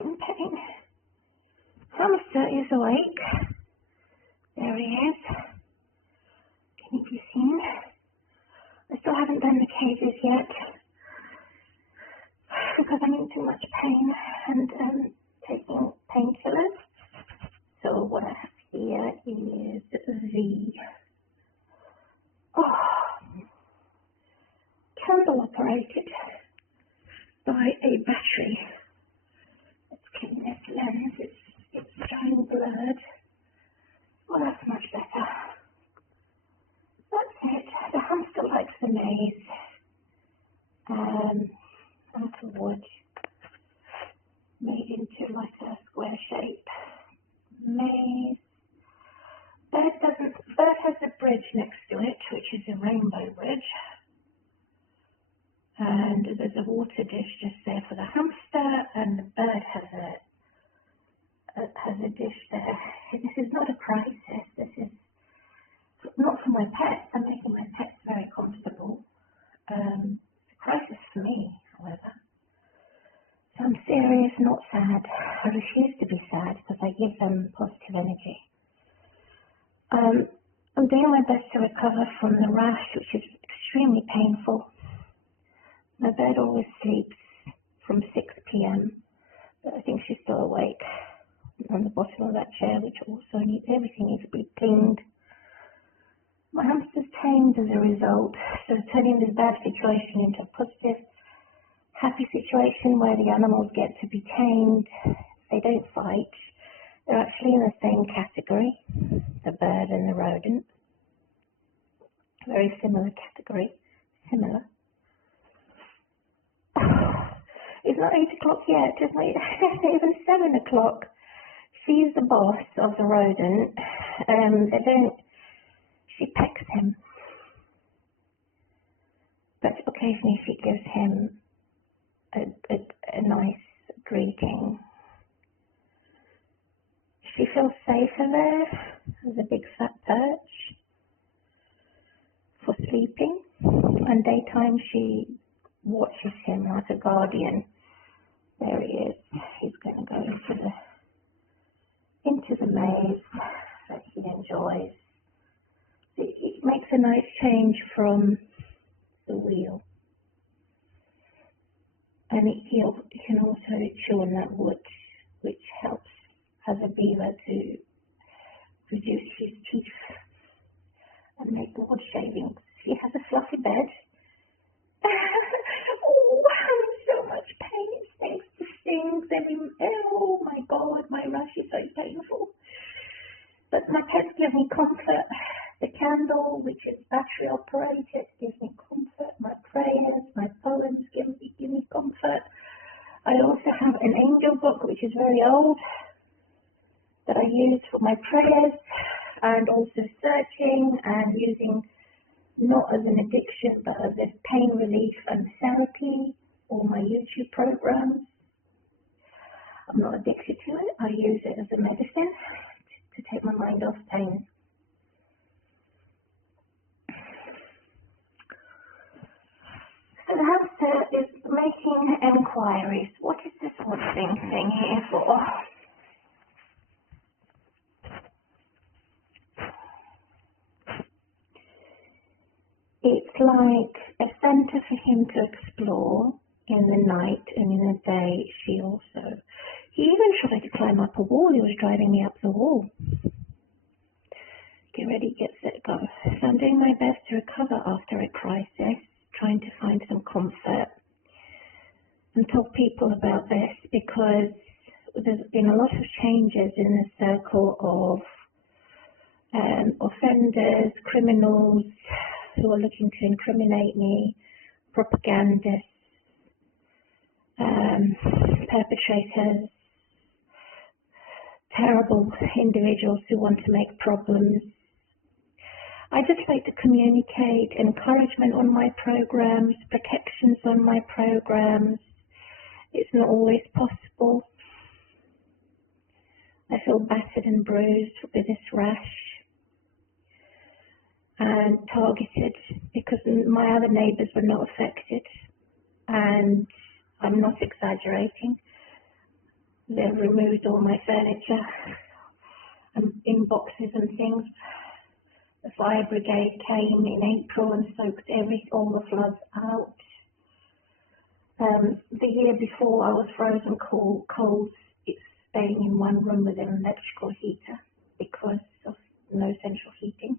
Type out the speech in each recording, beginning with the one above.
in pain. Hamster is awake. There he is. Can he be seen? I still haven't done the cages yet because I'm in too much pain and taking painkillers. So what I have here is the candle operated by a battery. Let's clean this lens. It's showing blurred. Well, that's much better. That's it. The hamster likes the maze. Out of wood, made into like a square shape. Maze. Bird has a bridge next to it, which is a rainbow bridge. And there's a water dish just there for the hamster, and the bird has a dish there. This is not a crisis. This is not for my pets. I'm making my pets very comfortable. It's a crisis for me, however. So I'm serious, not sad. I refuse to be sad because I give them positive energy. I'm doing my best to recover from the rash, which is extremely painful. My bird always sleeps from 6 p.m, but I think she's still awake on the bottom of that chair, which also everything needs to be cleaned. My hamster's tamed as a result, so turning this bad situation into a positive, happy situation where the animals get to be tamed. They don't fight. They're actually in the same category, the bird and the rodent. Very similar category, similar. It's not 8 o'clock yet, it's not even 7 o'clock. She's the boss of the rodent. She pecks him. But occasionally she gives him a nice greeting. She feels safer there. There's a big fat perch for sleeping. And daytime she watches him like a guardian. There he is. He's going to go into the maze that he enjoys. It makes a nice change from the wheel. And he can also chew on that wood, which helps as a beaver to produce his teeth and make wood shavings. He has a fluffy bed. Oh, I'm in so much pain. It stings. Oh my God, my rash is so painful. But my pets give me comfort. The candle, which is battery operated, gives me comfort. My prayers, my poems give me comfort. I also have an angel book, which is very old, that I use for my prayers and also searching and using not as an addiction, but as a pain relief and therapy for my YouTube programs. I'm not addicted to it. I use it as a medicine to take my mind off pain. So the hamster is making enquiries. What is this watching thing here for? It's like a center for him to explore in the night, and in the day he even tried to climb up a wall. He was driving me up the wall. Get ready, get set, go. So I'm doing my best to recover after a crisis, trying to find some comfort and tell people about this, because there's been a lot of changes in the circle of offenders, criminals who are looking to incriminate me, propagandists, perpetrators, terrible individuals who want to make problems. I just like to communicate encouragement on my programs, protections on my programs. It's not always possible. I feel battered and bruised with this rash and targeted because my other neighbours were not affected, and I'm not exaggerating. They've removed all my furniture in boxes and things. The fire brigade came in April and soaked all the floods out. The year before I was frozen cold. It's staying in one room with an electrical heater because of no central heating.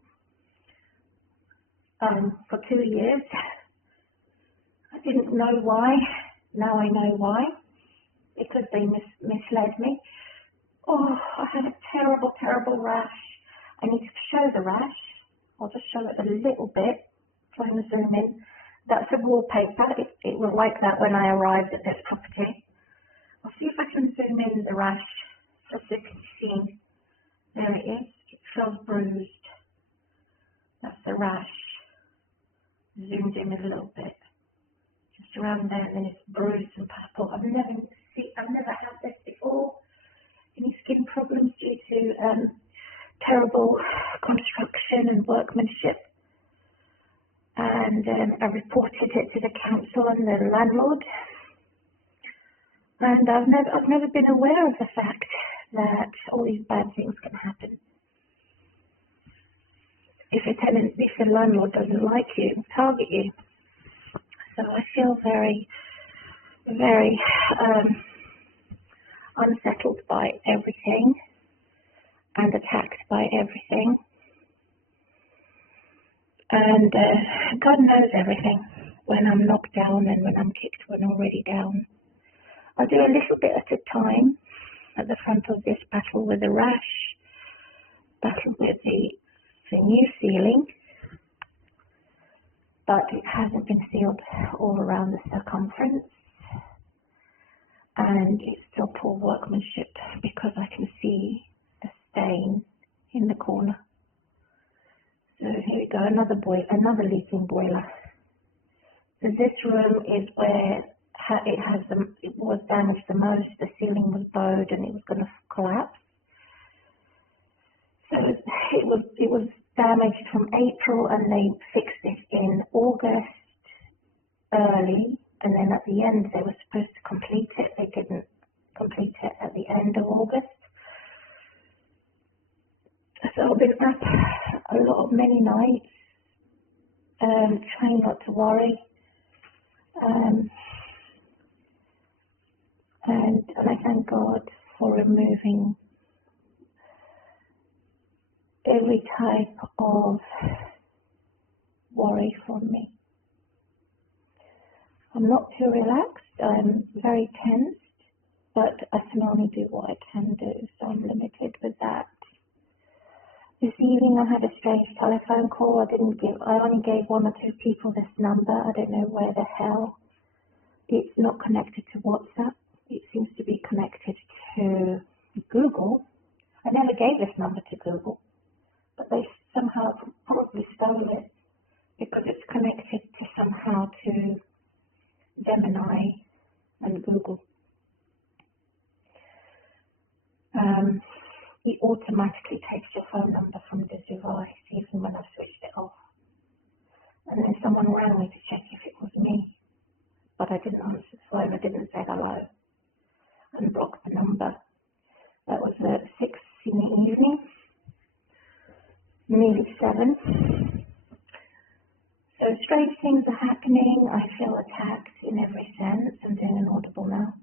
For 2 years. I didn't know why. Now I know why. Because they misled me. Oh, I had a terrible, terrible rash. I need to show the rash. I'll just show it a little bit. Try and zoom in. That's a wallpaper. It was like that when I arrived at this property. I'll see if I can zoom in the rash. Just so you can see. There it is. It feels bruised. That's the rash. Zoomed in a little bit. Just around there, and then it's bruised and purple. I've never had this before. Any skin problems due to terrible construction and workmanship. And I reported it to the council and the landlord. And I've never been aware of the fact that all these bad things can happen. If a landlord doesn't like you, target you. So I feel very, very unsettled by everything and attacked by everything. And God knows everything when I'm knocked down and when I'm kicked when I'm already down. I'll do a little bit at a time at the front of this battle with the rash, battle with the new ceiling, but it hasn't been sealed all around the circumference, and it's still poor workmanship because I can see a stain in the corner. So here we go, another leaking boiler. So this room is where it was damaged the most. The ceiling was bowed and it was going to collapse. So it was damaged from April, and they fixed it in August early, and then at the end they were supposed to complete it. They didn't complete it at the end of August. So I've been up many nights, trying not to worry, and I thank God for removing every type of worry from me. I'm not too relaxed, I'm very tensed, but I can only do what I can do, so I'm limited with that. This evening I had a strange telephone call. I only gave 1 or 2 people this number. I don't know where the hell. It's not connected to WhatsApp. It seems to be connected to Google. I never gave this number to Google, but they somehow probably stole it because it's connected to somehow to Gemini and Google. It automatically takes your phone number from the device, even when I switched it off. And then someone rang me to check if it was me, but I didn't answer the phone. I didn't say hello, and blocked the number. That was at 6 in the evening, nearly 7. So strange things are happening. I feel attacked in every sense. I'm doing an audible now.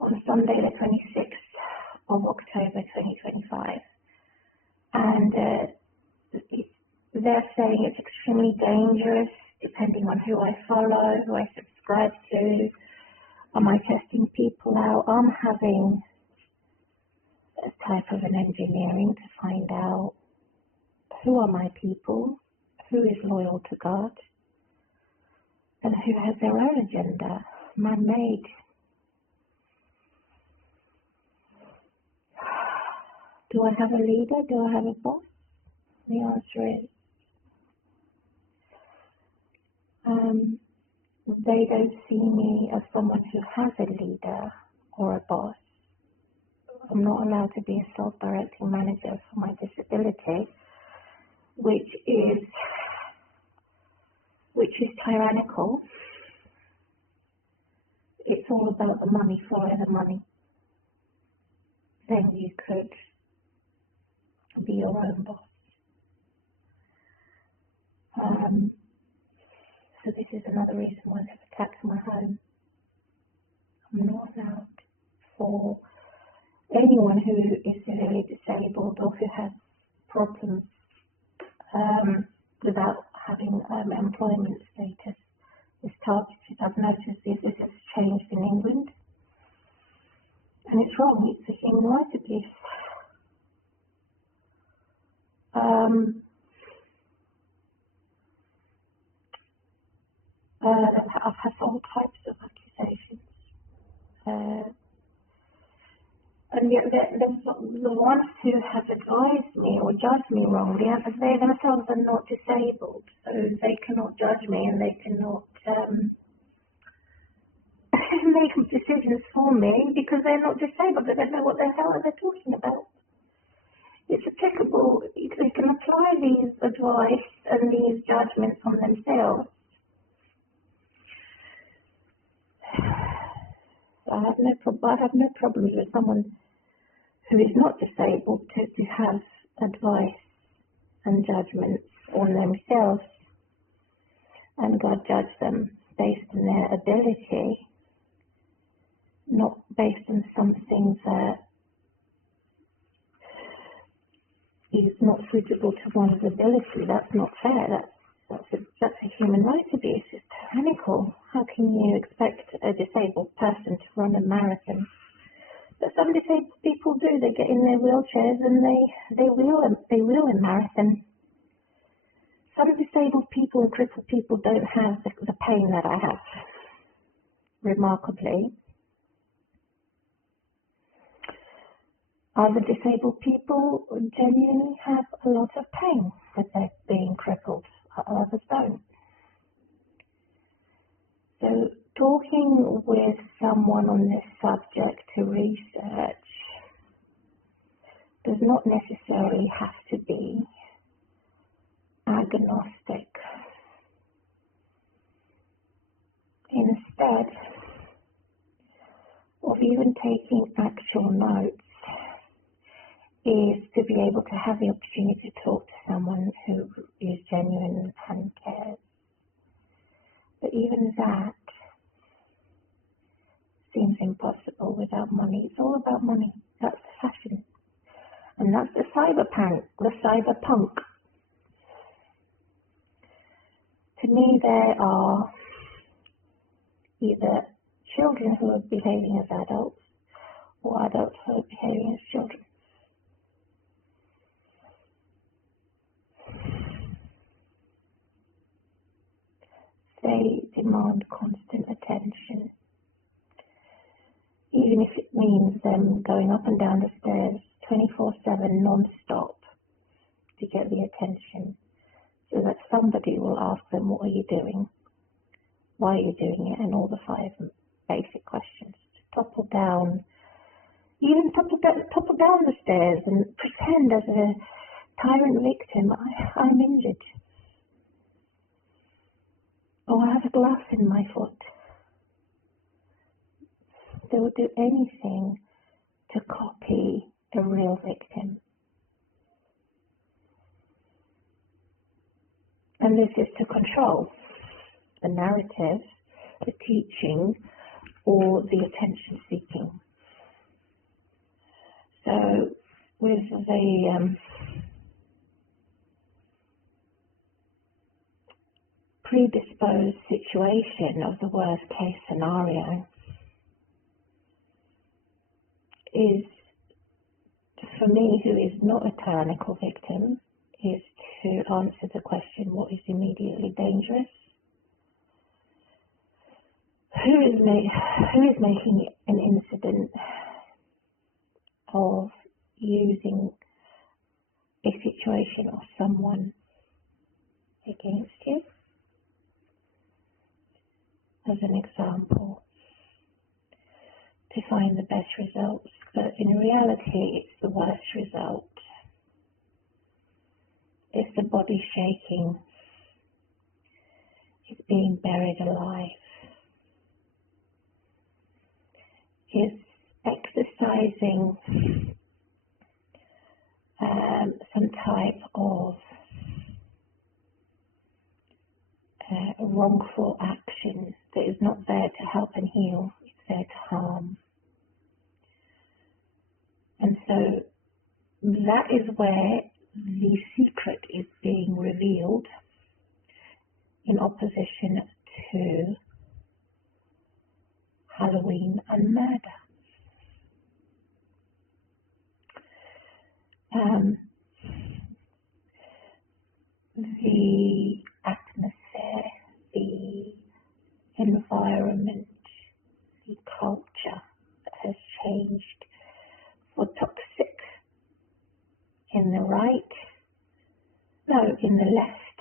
On Sunday the 26th of October 2025, and they're saying it's extremely dangerous depending on who I follow, who I subscribe to. Am I testing people out? I'm having a type of an engineering to find out who are my people, who is loyal to God, and who has their own agenda, man-made. Do I have a leader? Do I have a boss? The answer is they don't see me as someone who has a leader or a boss. I'm not allowed to be a self-directing manager for my disability, which is tyrannical. It's all about the money, follow the money. then you could be your own boss. So this is another reason why they've attacked my home. I'm not allowed for anyone who is severely disabled or who has problems without having employment status is targeted. I've noticed this has changed in England, and it's wrong. It's a human rights abuse. I've had all types of accusations, and yet the ones who have advised me or judged me wrongly, they themselves are not disabled, so they cannot judge me and they cannot make decisions for me because they're not disabled. They don't know what the hell they're talking about. It's applicable. They can apply these advice and these judgments on themselves. I have no problem with someone who is not disabled to have advice and judgments on themselves, and God judge them based on their ability, not based on something that is not suitable to one's ability. That's not fair. That's a human rights abuse. It's tyrannical. How can you expect a disabled person to run a marathon? But some disabled people do. They get in their wheelchairs and they wheel a marathon. Some disabled people and crippled people don't have the pain that I have. Remarkably, other disabled people genuinely have a lot of pain with their being crippled. Others don't. So talking with someone on this subject to research does not necessarily have to be agnostic. Instead of even taking actual notes is to be able to have the opportunity to talk to someone who is genuine and cares. But even that seems impossible without money. It's all about money. That's the fashion. And that's the cyberpunk. To me, there are either children who are behaving as adults or adults who are behaving as children. They demand constant attention, even if it means them going up and down the stairs 24/7 non-stop to get the attention, so that somebody will ask them, what are you doing? Why are you doing it? And all the 5 basic questions. To topple down the stairs and pretend as a tyrant victim, I'm injured. Oh, I have a glass in my foot. They will do anything to copy a real victim. And this is to control the narrative, the teaching, or the attention seeking. So with the predisposed situation of the worst case scenario is, for me, who is not a tyrannical victim, is to answer the question, what is immediately dangerous? Who is making an incident of using a situation or someone against you? As an example, to find the best results, but in reality it's the worst result. It's the body shaking, it's being buried alive, it's exercising type of wrongful action that is not there to help and heal, it's there to harm. And so that is where the secret is being revealed in opposition to Halloween and murder. The atmosphere, the environment, the culture that has changed for toxic in the in the left.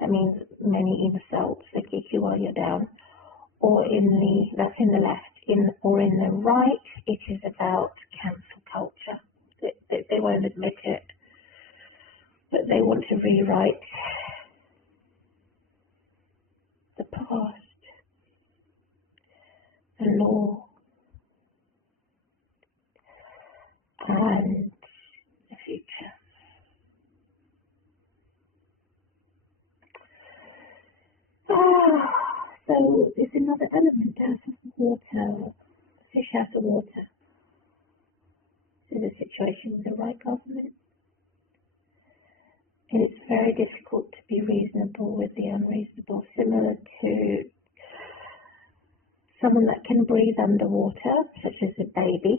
That means many insults that kick you while you're down, or that's in the left. Or in the right, it is about cancel culture. They won't admit it, but they want to rewrite the past, the law, and the future. So there's another element out of water. Fish out of water. There's a situation with the right government. And it's very difficult to be reasonable with the unreasonable, similar to someone that can breathe underwater, such as a baby,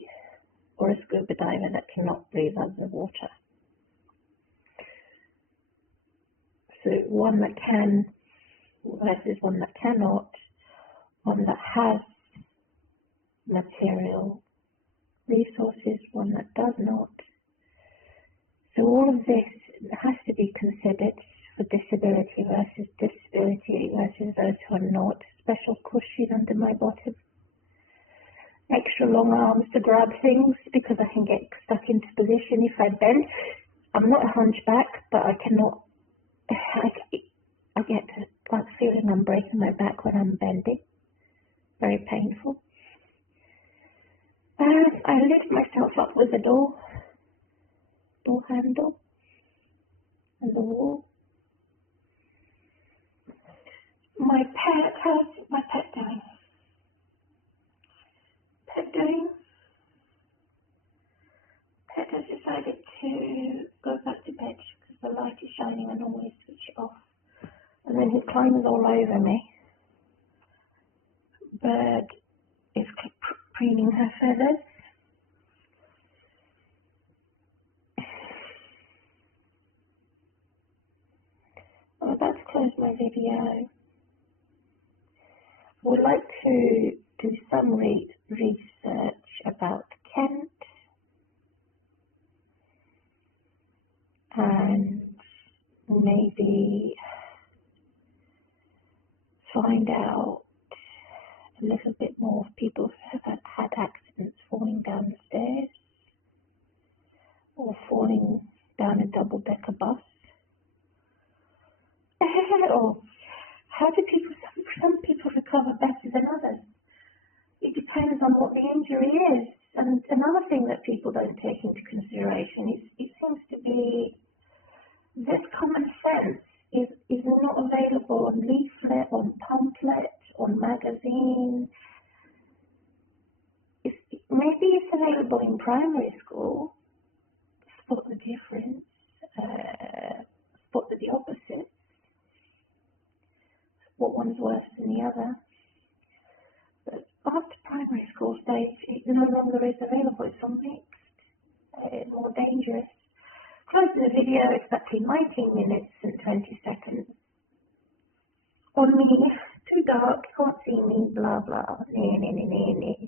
or a scuba diver that cannot breathe underwater. So one that can versus one that cannot, one that has material resources, one that does not. So all of this has to be considered for disability versus those who are not. Special cushion under my bottom. Extra long arms to grab things because I can get stuck into position if I bend. I'm not a hunchback, but I cannot. I get like feeling I'm breaking my back when I'm bending. Very painful. I lift myself up with the door handle and the wall. How's my pet doing? Pet has decided to go back to bed because the light is shining and always switch it off. And then his climbers all over me. Bird is preening her feathers. I'm about to close my video. I would like to do some research about Kent and maybe find out a little bit more of people who have had accidents falling down the stairs or falling down a double-decker bus. Or how do some people recover better than others? It depends on what the injury is. And another thing that people don't take into consideration is it seems to be this common sense is not available on leaflet, on pamphlet, on magazine. Maybe it's available in primary school. Spot the difference. Spot the opposite. What one's worse than the other. But after primary school stage, it no longer is available. It's all mixed. More dangerous. Close the video, exactly 19 minutes and 20 seconds. On me, too dark, can't see me, blah blah, nee.